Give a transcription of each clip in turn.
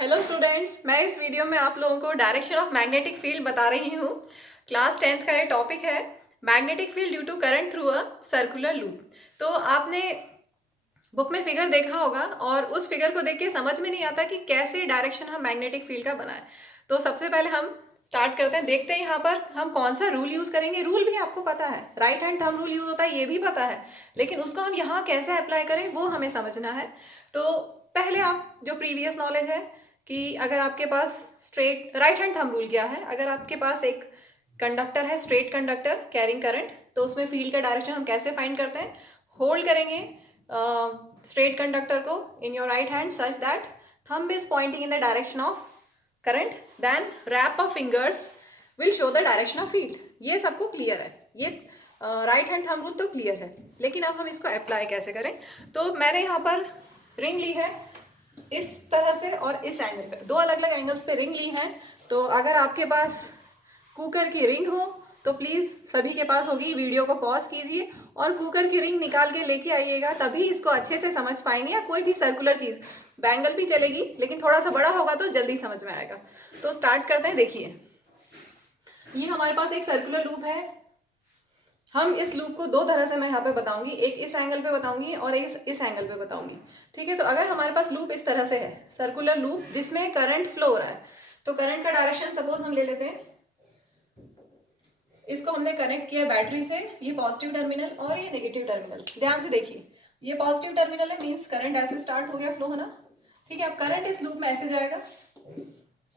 Hello students, मैं इस video में आप लोगों को डायरेक्शन ऑफ मैग्नेटिक फील्ड बता रही हूँ। क्लास 10th का ये टॉपिक है magnetic field due to current through a circular loop. तो आपने बुक में फिगर देखा होगा और उस फिगर को देख के समझ में नहीं आता कि कैसे डायरेक्शन हम मैग्नेटिक फील्ड का बनाए। तो सबसे पहले हम स्टार्ट करते हैं, देखते हैं यहाँ पर हम कौन सा रूल यूज करेंगे। रूल भी आपको पता है, right hand thumb rule use होता है, ये भी पता है, लेकिन उसको हम यहाँ कैसे अप्लाई करें वो हमें समझना है। तो पहले आप जो प्रीवियस नॉलेज है कि अगर आपके पास straight right hand thumb rule क्या है, अगर आपके पास एक कंडक्टर है, स्ट्रेट कंडक्टर कैरिंग करंट, तो उसमें फील्ड का डायरेक्शन हम कैसे फाइंड करते हैं। होल्ड करेंगे स्ट्रेट कंडक्टर को in your right hand such that thumb is pointing in the direction of current, then wrap of fingers will show the direction of field. ये सबको क्लियर है, ये राइट हैंड थंब रूल तो clear है, लेकिन अब हम इसको अप्लाई कैसे करें। तो मैंने यहाँ पर रिंग ली है इस तरह से और इस एंगल पे, दो अलग अलग एंगल्स पे रिंग ली है। तो अगर आपके पास कुकर की रिंग हो तो प्लीज़ सभी के पास होगी, वीडियो को पॉज कीजिए और कुकर की रिंग निकाल के लेके आइएगा, तभी इसको अच्छे से समझ पाएंगे। या कोई भी सर्कुलर चीज़, बैंगल भी चलेगी लेकिन थोड़ा सा बड़ा होगा तो जल्दी समझ में आएगा। तो स्टार्ट करते हैं। देखिए, ये हमारे पास एक सर्कुलर लूप है। हम इस लूप को दो तरह से मैं यहाँ पे बताऊंगी, एक इस एंगल पे बताऊंगी और इस एंगल पे बताऊंगी। ठीक है, तो अगर हमारे पास लूप इस तरह से है, सर्कुलर लूप जिसमें करंट फ्लो हो रहा है, तो करंट का डायरेक्शन सपोज हम ले लेते हैं, इसको हमने कनेक्ट किया बैटरी से, ये पॉजिटिव टर्मिनल और ये नेगेटिव टर्मिनल। ध्यान से देखिए, ये पॉजिटिव टर्मिनल है, मीन्स करंट ऐसे स्टार्ट हो गया फ्लो होना। ठीक है, अब करंट इस लूप में ऐसे जाएगा,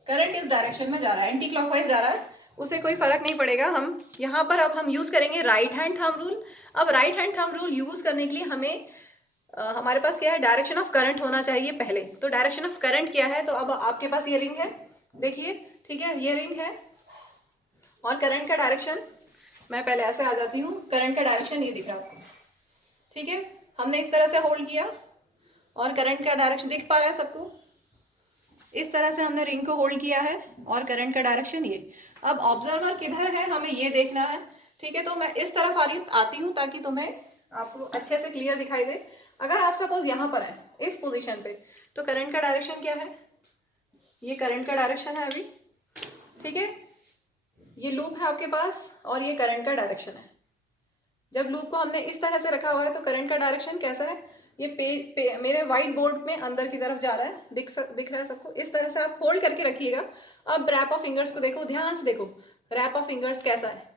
करंट इस डायरेक्शन में जा रहा है, एंटी क्लॉकवाइज जा रहा है, उसे कोई फर्क नहीं पड़ेगा। हम यहाँ पर अब हम यूज करेंगे राइट हैंड थंब रूल। अब right hand thumb rule use करने के लिए हमें हमारे पास क्या है, डायरेक्शन ऑफ करंट होना चाहिए पहले। तो डायरेक्शन ऑफ करंट क्या है, तो अब आपके पास ये रिंग है, देखिए, ठीक है, ये रिंग है और करंट का डायरेक्शन, मैं पहले ऐसे आ जाती हूँ, करंट का डायरेक्शन ये दिख रहा है आपको। ठीक है, हमने इस तरह से होल्ड किया और करंट का डायरेक्शन दिख पा रहा है सबको, इस तरह से हमने रिंग को होल्ड किया है और करंट का डायरेक्शन ये। अब ऑब्जर्वर किधर है हमें ये देखना है। ठीक है, तो मैं इस तरफ आती हूँ ताकि तुम्हें आपको अच्छे से क्लियर दिखाई दे। अगर आप सपोज यहाँ पर है इस पोजीशन पे, तो करंट का डायरेक्शन क्या है, ये करंट का डायरेक्शन है अभी। ठीक है, ये लूप है आपके पास और ये करंट का डायरेक्शन है। जब लूप को हमने इस तरह से रखा हुआ है तो करंट का डायरेक्शन कैसा है, ये मेरे व्हाइट बोर्ड में अंदर की तरफ जा रहा है, दिख रहा है सबको। इस तरह से आप होल्ड करके रखिएगा। अब रैप ऑफ फिंगर्स को देखो, ध्यान से देखो, रैप ऑफ फिंगर्स कैसा है,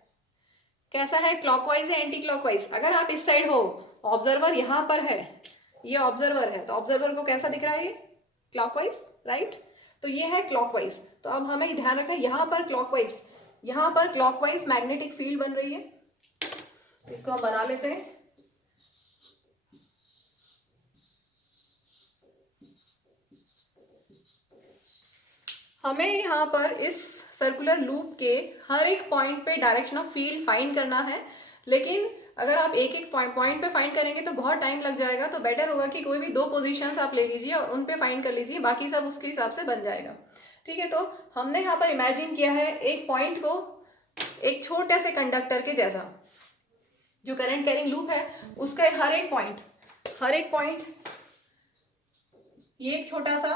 कैसा है, क्लॉकवाइज है एंटी क्लॉकवाइज। अगर आप इस साइड हो, ऑब्जर्वर यहाँ पर है, ये ऑब्जर्वर है, तो ऑब्जर्वर को कैसा दिख रहा है, ये क्लॉकवाइज, राइट। तो ये है क्लॉकवाइज। तो अब हमें ध्यान रखना है यहाँ पर क्लॉकवाइज, यहाँ पर क्लॉकवाइज मैग्नेटिक फील्ड बन रही है। इसको हम बना लेते हैं। हमें यहाँ पर इस सर्कुलर लूप के हर एक पॉइंट पे डायरेक्शन ऑफ फील्ड फाइंड करना है, लेकिन अगर आप एक एक पॉइंट पे फाइंड करेंगे तो बहुत टाइम लग जाएगा। तो बेटर होगा कि कोई भी दो पोजीशंस आप ले लीजिए और उन पे फाइंड कर लीजिए, बाकी सब उसके हिसाब से बन जाएगा। ठीक है, तो हमने यहाँ पर इमेजिन किया है एक पॉइंट को एक छोटे से कंडक्टर के जैसा, जो करंट कैरिंग लूप है उसका हर एक पॉइंट, ये एक छोटा सा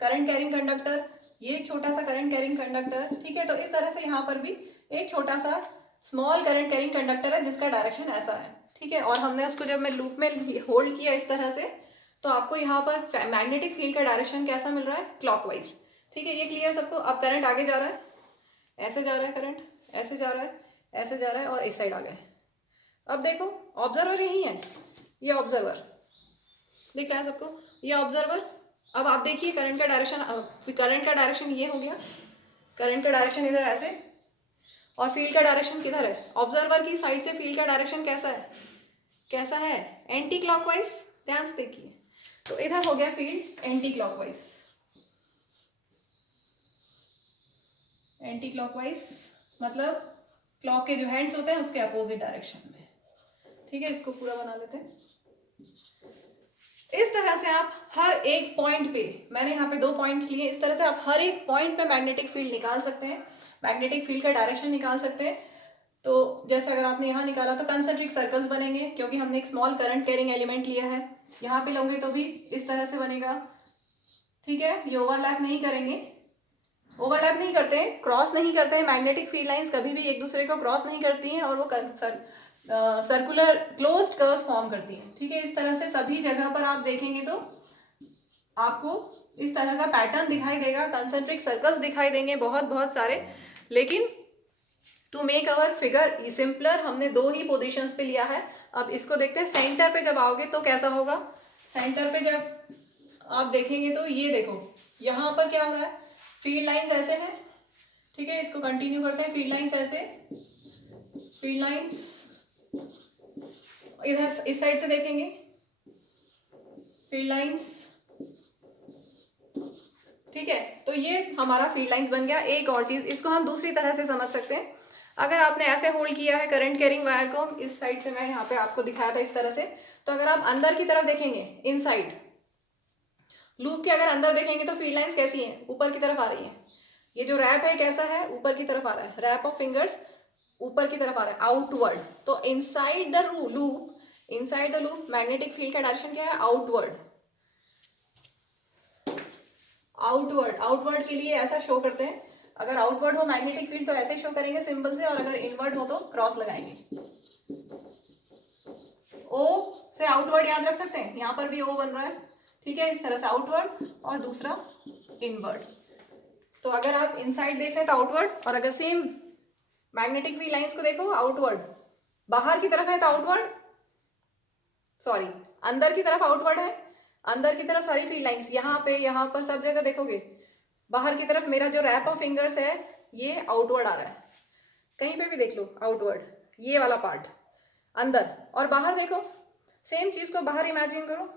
करंट कैरिंग कंडक्टर, ये एक छोटा सा करंट कैरिंग कंडक्टर। ठीक है, तो इस तरह से यहाँ पर भी एक छोटा सा स्मॉल करंट कैरिंग कंडक्टर है जिसका डायरेक्शन ऐसा है। ठीक है, और हमने उसको जब मैं लूप में होल्ड किया इस तरह से, तो आपको यहाँ पर मैग्नेटिक फील्ड का डायरेक्शन कैसा मिल रहा है, क्लॉकवाइज। ठीक है, ये क्लियर सबको। अब करंट आगे जा रहा है, ऐसे जा रहा है करंट, ऐसे जा रहा है, ऐसे जा रहा है और इस साइड आ गया। अब देखो, ऑब्जर्वर यही है, ये ऑब्जर्वर दिख रहा है सबको, ये ऑब्जर्वर। अब आप देखिए करंट का डायरेक्शन, करंट का डायरेक्शन ये हो गया, करंट का डायरेक्शन इधर ऐसे, और फील्ड का डायरेक्शन किधर है, ऑब्जर्वर की साइड से फील्ड का डायरेक्शन कैसा है, कैसा है, एंटी क्लॉकवाइज। ध्यान से देखिए, तो इधर हो गया field anti clockwise, anti clockwise मतलब क्लॉक के जो हैंड्स होते हैं उसके अपोजिट डायरेक्शन में। ठीक है, इसको पूरा बना लेते हैं। इस तरह से आप हर एक पॉइंट पे, मैंने यहाँ पे दो पॉइंट्स लिए, इस तरह से आप हर एक पॉइंट पे मैग्नेटिक फील्ड निकाल सकते हैं, मैग्नेटिक फील्ड का डायरेक्शन निकाल सकते हैं। तो जैसे अगर आपने यहाँ निकाला तो कंसेंट्रिक सर्कल्स बनेंगे, क्योंकि हमने एक स्मॉल करंट कैरिंग एलिमेंट लिया है। यहाँ पे लोगे तो भी इस तरह से बनेगा, ठीक है, ये ओवरलैप नहीं करेंगे, ओवरलैप नहीं करते हैं, क्रॉस नहीं करते हैं। मैग्नेटिक फील्ड लाइंस कभी भी एक दूसरे को क्रॉस नहीं करती हैं और वो सर्कुलर क्लोज्ड कर्व्स फॉर्म करती हैं। ठीक है, इस तरह से सभी जगह पर आप देखेंगे तो आपको इस तरह का पैटर्न दिखाई देगा, कंसेंट्रिक सर्कल्स दिखाई देंगे बहुत बहुत सारे। लेकिन to make our figure simpler हमने दो ही पोजिशंस पे लिया है। अब इसको देखते हैं सेंटर पे जब आओगे तो कैसा होगा। सेंटर पे जब आप देखेंगे तो ये देखो यहाँ पर क्या हो रहा है, फील्ड लाइंस ऐसे हैं। ठीक है, इसको कंटिन्यू करते हैं। फील्ड लाइंस ऐसे, फील्ड लाइंस इधर इस साइड से देखेंगे, फील्ड लाइंस। ठीक है, तो ये हमारा फील्ड लाइंस बन गया। एक और चीज, इसको हम दूसरी तरह से समझ सकते हैं। अगर आपने ऐसे होल्ड किया है करंट कैरिंग वायर को, इस साइड से मैं यहाँ पे आपको दिखाया था इस तरह से, तो अगर आप अंदर की तरफ देखेंगे, इनसाइड लूप के अगर अंदर देखेंगे तो फील्ड लाइंस कैसी हैं, ऊपर की तरफ आ रही हैं। ये जो रैप है कैसा है, ऊपर की तरफ आ रहा है, रैप ऑफ फिंगर्स ऊपर की तरफ आ रहा है, आउटवर्ड। तो inside the loop, inside the loop magnetic field का डायरेक्शन क्या है, आउटवर्ड। आउटवर्ड, आउटवर्ड के लिए ऐसा शो करते हैं। अगर आउटवर्ड हो मैग्नेटिक फील्ड तो ऐसे शो करेंगे सिंबल से, और अगर इनवर्ड हो तो क्रॉस लगाएंगे। ओ से आउटवर्ड याद रख सकते हैं, यहाँ पर भी ओ बन रहा है। ठीक है, इस तरह से आउटवर्ड और दूसरा इनवर्ड। तो अगर आप इनसाइड देख रहे हैं तो आउटवर्ड, और अगर सेम मैग्नेटिक फील्ड लाइंस को देखो आउटवर्ड, बाहर की तरफ है तो आउटवर्ड, सॉरी अंदर की तरफ आउटवर्ड है, अंदर की तरफ सारी फील्ड लाइंस यहाँ पे, यहाँ पर सब जगह देखोगे। बाहर की तरफ मेरा जो रैप ऑफ फिंगर्स है ये आउटवर्ड आ रहा है, कहीं पे भी देख लो आउटवर्ड, ये वाला पार्ट अंदर। और बाहर देखो, सेम चीज को बाहर इमेजिन करो,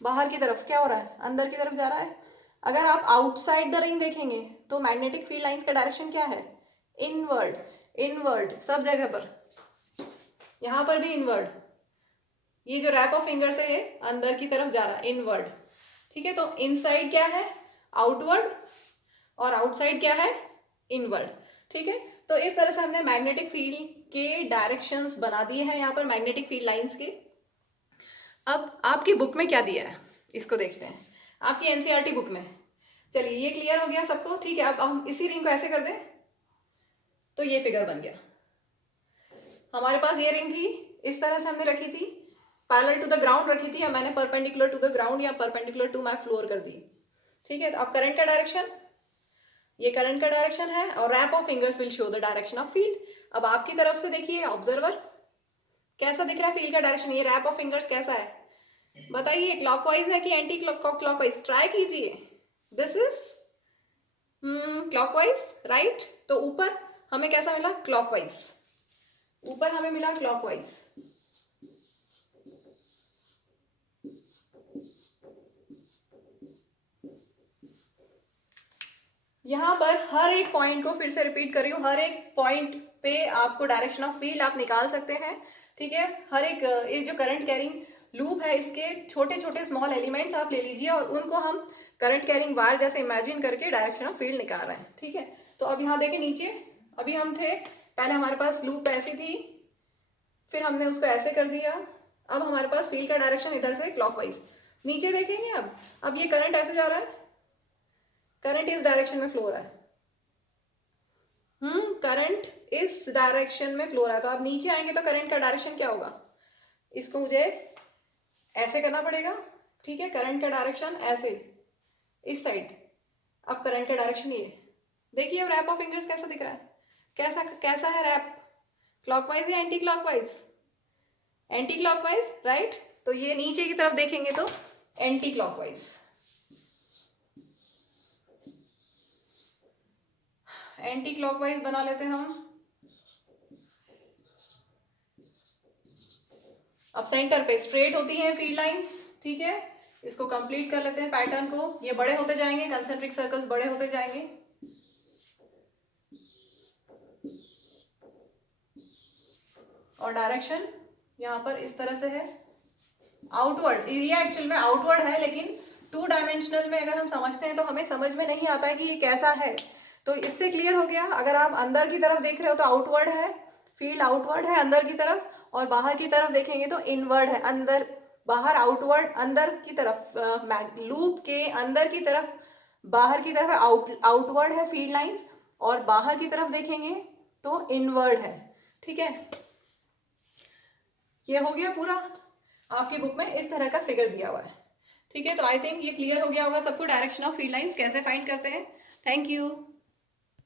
बाहर की तरफ क्या हो रहा है, अंदर की तरफ जा रहा है। अगर आप आउटसाइड द रिंग देखेंगे तो मैग्नेटिक फील्ड लाइंस का डायरेक्शन क्या है, इनवर्ड। इनवर्ड सब जगह पर, यहां पर भी इनवर्ड। ये जो रैप ऑफ फिंगर से है अंदर की तरफ जा रहा है, इनवर्ड। ठीक है, तो इनसाइड क्या है, आउटवर्ड, और आउटसाइड क्या है, इनवर्ड। ठीक है, तो इस तरह से हमने मैग्नेटिक फील्ड के डायरेक्शंस बना दिए हैं यहाँ पर, मैग्नेटिक फील्ड लाइंस के। अब आपकी बुक में क्या दिया है इसको देखते हैं, आपकी एनसीईआरटी बुक में। चलिए ये क्लियर हो गया सबको। ठीक है, अब हम इसी रिंग को ऐसे कर दें तो ये फिगर बन गया। हमारे पास ये रिंग थी, इस तरह से हमने रखी थी, पैरेलल टू द ग्राउंड रखी थी, या मैंने परपेंडिकुलर टू द ग्राउंड या परपेंडिकुलर टू माई फ्लोर कर दी। ठीक है, तो अब करंट का डायरेक्शन, ये करंट का डायरेक्शन है, और wrap of fingers will show the direction of field. अब आपकी तरफ से देखिए ऑब्जर्वर, कैसा दिख रहा है फील्ड का डायरेक्शन, ये रैप ऑफ फिंगर्स कैसा है बताइए, क्लॉकवाइज है कि एंटी क्लॉकवाइज, ट्राई कीजिए। This is clockwise, right. तो ऊपर हमें कैसा मिला, क्लॉकवाइज, ऊपर हमें मिला क्लॉकवाइज। यहां पर हर एक पॉइंट को फिर से रिपीट कर रही हूँ, हर एक पॉइंट पे आपको डायरेक्शन ऑफ फील्ड आप निकाल सकते हैं। ठीक है, हर एक ये जो करंट कैरिंग लूप है इसके छोटे छोटे स्मॉल एलिमेंट्स आप ले लीजिए, और उनको हम करंट कैरिंग वायर जैसे इमेजिन करके डायरेक्शन ऑफ फील्ड निकाल रहे हैं। ठीक है, तो अब यहाँ देखिए नीचे, अभी हम थे, पहले हमारे पास लूप ऐसी थी, फिर हमने उसको ऐसे कर दिया, अब हमारे पास फील्ड का डायरेक्शन इधर से क्लॉकवाइज। नीचे देखेंगे अब ये करंट ऐसे जा रहा है, करंट इस डायरेक्शन में फ्लो हो रहा है, करंट इस डायरेक्शन में फ्लो रहा है। तो आप नीचे आएंगे तो करंट का डायरेक्शन क्या होगा, इसको मुझे ऐसे करना पड़ेगा। ठीक है, करंट का डायरेक्शन ऐसे इस साइड, अब करंट का डायरेक्शन ये देखिए, रैप ऑफ फिंगर्स कैसा दिख रहा है, कैसा कैसा है रैप, क्लॉकवाइज या anti clockwise, anti clockwise, right. तो ये नीचे की तरफ देखेंगे तो एंटी क्लॉकवाइज, एंटी क्लॉकवाइज बना लेते हैं हम। अब सेंटर पे स्ट्रेट होती हैं फील्ड लाइंस। ठीक है, इसको कंप्लीट कर लेते हैं पैटर्न को, ये बड़े होते जाएंगे, कंसेंट्रिक सर्कल्स बड़े होते जाएंगे। और डायरेक्शन यहाँ पर इस तरह से है, आउटवर्ड। ये एक्चुअल में आउटवर्ड है, लेकिन टू डायमेंशनल में अगर हम समझते हैं तो हमें समझ में नहीं आता है कि ये कैसा है। तो इससे क्लियर हो गया, अगर आप अंदर की तरफ देख रहे हो तो आउटवर्ड है, फील्ड आउटवर्ड है अंदर की तरफ, और बाहर की तरफ देखेंगे तो इनवर्ड है, अंदर बाहर आउटवर्ड, अंदर की तरफ, लूप के अंदर की तरफ, बाहर की तरफ आउटवर्ड है फील्ड लाइंस, और बाहर की तरफ देखेंगे तो इनवर्ड है। ठीक है, ये हो गया पूरा। आपकी बुक में इस तरह का फिगर दिया हुआ है। ठीक है, तो आई थिंक ये क्लियर हो गया होगा सबको, डायरेक्शन ऑफ फील्ड लाइंस कैसे फाइंड करते हैं। Thank you.